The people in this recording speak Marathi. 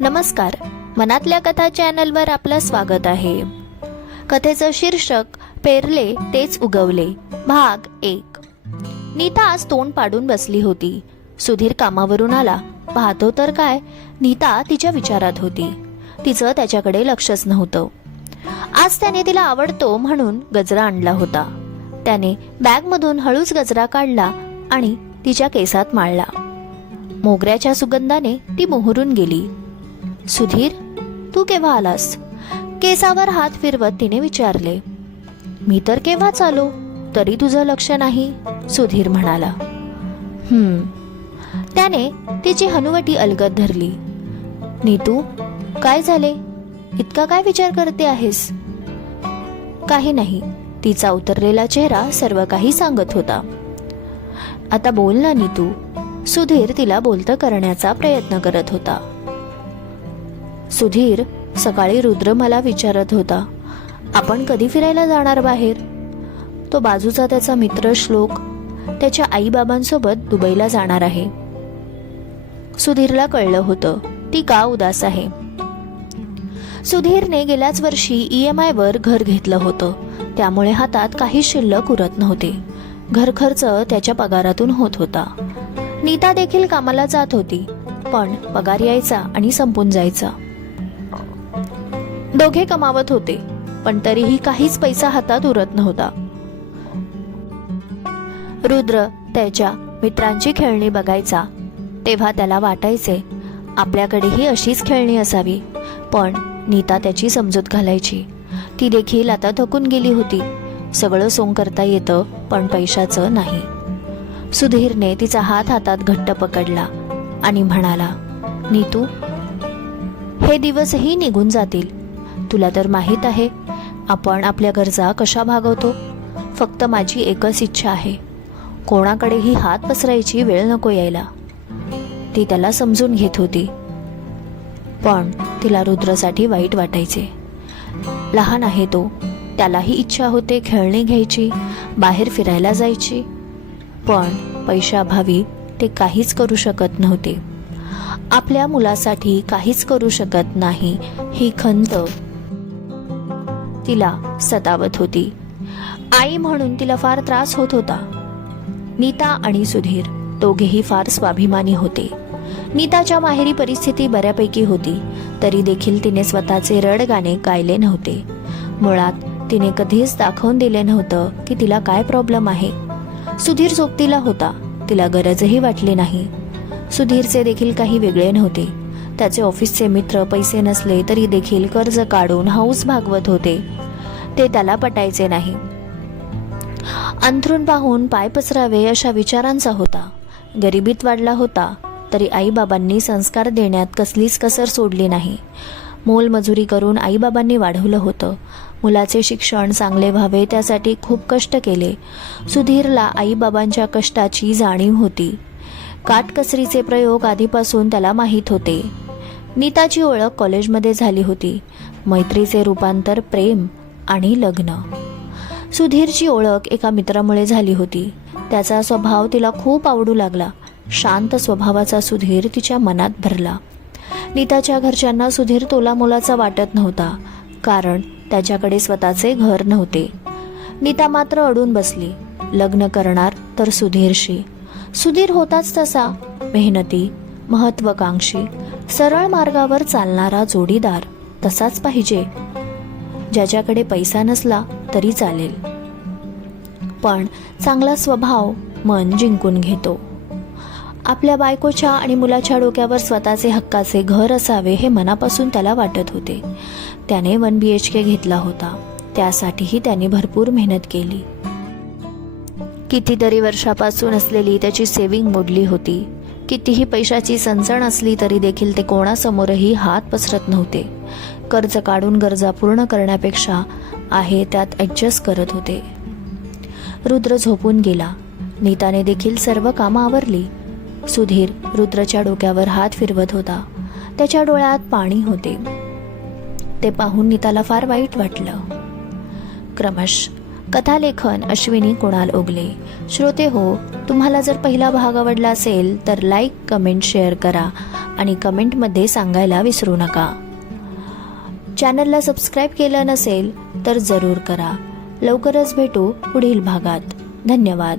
नमस्कार. मनातल्या कथा चॅनलवर आपलं स्वागत आहे. कथेचं शीर्षक पेरले तेच उगवले. भाग एक. नीता आज तोंड पाडून बसली होती. सुधीर कामावरून आला. पाहतो तर काय? नीता तिच्या विचारात होती. तिचं त्याच्याकडे लक्षच नव्हतं. आज त्याने तिला आवडतो म्हणून गजरा आणला होता. त्याने बॅगमधून हळूच गजरा काढला आणि तिच्या केसात माळला. मोगऱ्याच्या सुगंधाने ती मोहरून गेली. सुधीर तू केव्हा आलास? केसावर हात फिरवत तिने विचारले. मी तर केव्हाच आलो तरी तुझं लक्ष नाही सुधीर म्हणाला. हम्म. त्याने तिची हनुवटी अलगत धरली. नीतू काय झाले? इतका काय विचार करते आहेस? काही नाही तिचा उतरलेला चेहरा सर्व काही सांगत होता. आता बोल ना नीतू. सुधीर तिला बोलतं करण्याचा प्रयत्न करत होता. सुधीर सकाळी रुद्र मला विचारत होता आपण कधी फिरायला जाणार बाहेर? तो बाजूचा त्याचा मित्र श्लोक त्याच्या आईबाबांसोबत दुबईला जाणार आहे. सुधीरला कळलं होतं ती का उदास आहे? सुधीरने गेल्याच वर्षी ई एम आयवर घर घेतलं होतं. त्यामुळे हातात काही शिल्लक उरत नव्हते. घर खर्च त्याच्या पगारातून होत होता. नीता देखील कामाला जात होती पण पगार यायचा आणि संपून जायचा. दोघे कमावत होते पण तरीही काहीच पैसा हातात उरत नव्हता. रुद्र त्याच्या मित्रांची खेळणी बघायचा तेव्हा त्याला वाटायचे आपल्याकडेही अशीच खेळणी असावी पण नीता त्याची समजूत घालायची. ती देखील आता थकून गेली होती. सगळं सोंग करता येतं पण पैशाचं नाही. सुधीरने तिचा हात हातात घट्ट पकडला आणि म्हणाला नीतू हे दिवसही निघून जातील. तुला तर माहीत आहे आपण आपल्या गरजा कशा भागवतो? फक्त माझी एकच इच्छा आहे. कोणाकडेही हात पसरायची वेळ नको यायला. ती त्याला समजून घेत होती. पण तिला रुद्रसाठी वाईट वाटायचे. लहान आहे तो. त्यालाही इच्छा होते खेळणी घ्यायची बाहेर फिरायला जायची. पण पैशाअभावी ते काहीच करू शकत नव्हते. आपल्या मुलासाठी काहीच करू शकत नाही ही खंत तिला सतावत होती. आई म्हणून तिला फार त्रास होत होता. नीता आणि सुधीर दोघेही फार स्वाभिमानी होते. नीताच्या माहेरी परिस्थिती बऱ्यापैकी होती तरी देखील तिने स्वतःचे रड गाणे गायले नव्हते. मुळात तिने कधीच दाखवून दिले नव्हतं की तिला काय प्रॉब्लेम आहे. सुधीर सोबतीला होता तिला गरजही वाटली नाही. सुधीरचे देखील काही वेगळे नव्हते. त्याचे ऑफिसचे मित्र पैसे नसले तरी देखील कर्ज काढून हाऊस भागवत होते. ते त्याला पटायचे नाही. अंथरून पाहून पाय पसरावे अशा विचारांचा होता. गरिबीत वाढला होता तरी आईबाबांनी संस्कार देण्यात कसलीच कसर सोडली नाही. मोलमजुरी करून आईबाबांनी वाढवलं होतं. मुलाचे शिक्षण चांगले व्हावे त्यासाठी खूप कष्ट केले. सुधीरला आईबाबांच्या कष्टाची जाणीव होती. काटकसरीचे प्रयोग आधीपासून त्याला माहीत होते. नीताची ओळख कॉलेजमध्ये झाली होती. मैत्रीचे रूपांतर प्रेम आणि लग्न. सुधीरची ओळख एका मित्रामुळे झाली होती. त्याचा स्वभाव तिला खूप आवडू लागला. शांत स्वभावाचा सुधीर तिच्या मनात भरला. नीताच्या घरच्यांना सुधीर तोलामोलाचा वाटत नव्हता कारण त्याच्याकडे स्वतःचे घर नव्हते. नीता मात्र अडून बसली. लग्न करणार तर सुधीरशी. सुधीर होताच तसा. मेहनती महत्वाकांक्षी सरळ मार्गावर चालणारा जोडीदार तसाच पाहिजे. ज्याच्याकडे पैसा नसला तरी चालेल. पण चांगला स्वभाव मन जिंकून घेतो. आपल्या बायकोच्या आणि मुलाच्या डोक्यावर स्वतःचे हक्काचे घर असावे हे मनापासून त्याला वाटत होते. त्याने वन बी एच के घेतला होता. त्यासाठीही त्याने भरपूर मेहनत केली. कितीतरी वर्षापासून असलेली त्याची सेविंग मोडली होती. कितीही पैशाची सनसण असली तरी देखील ते कोणासमोरही हात पसरत नव्हते. कर्ज काढून गरजा पूर्ण करण्यापेक्षा आहे त्यात ॲडजस्ट करत होते. रुद्र झोपून गेला. नीताने देखील सर्व कामं आवरली. सुधीर रुद्रच्या डोक्यावर हात फिरवत होता. त्याच्या डोळ्यात पाणी होते. ते पाहून नीताला फार वाईट वाटलं. क्रमश कथालेखन अश्विनी कुणाल ओगले. श्रोते हो तुम्हाला जर पहिला भाग आवडला असेल तर लाईक कमेंट शेअर करा आणि कमेंटमध्ये सांगायला विसरू नका. चॅनलला सबस्क्राईब केलं नसेल तर जरूर करा. लवकरच भेटू पुढील भागात. धन्यवाद.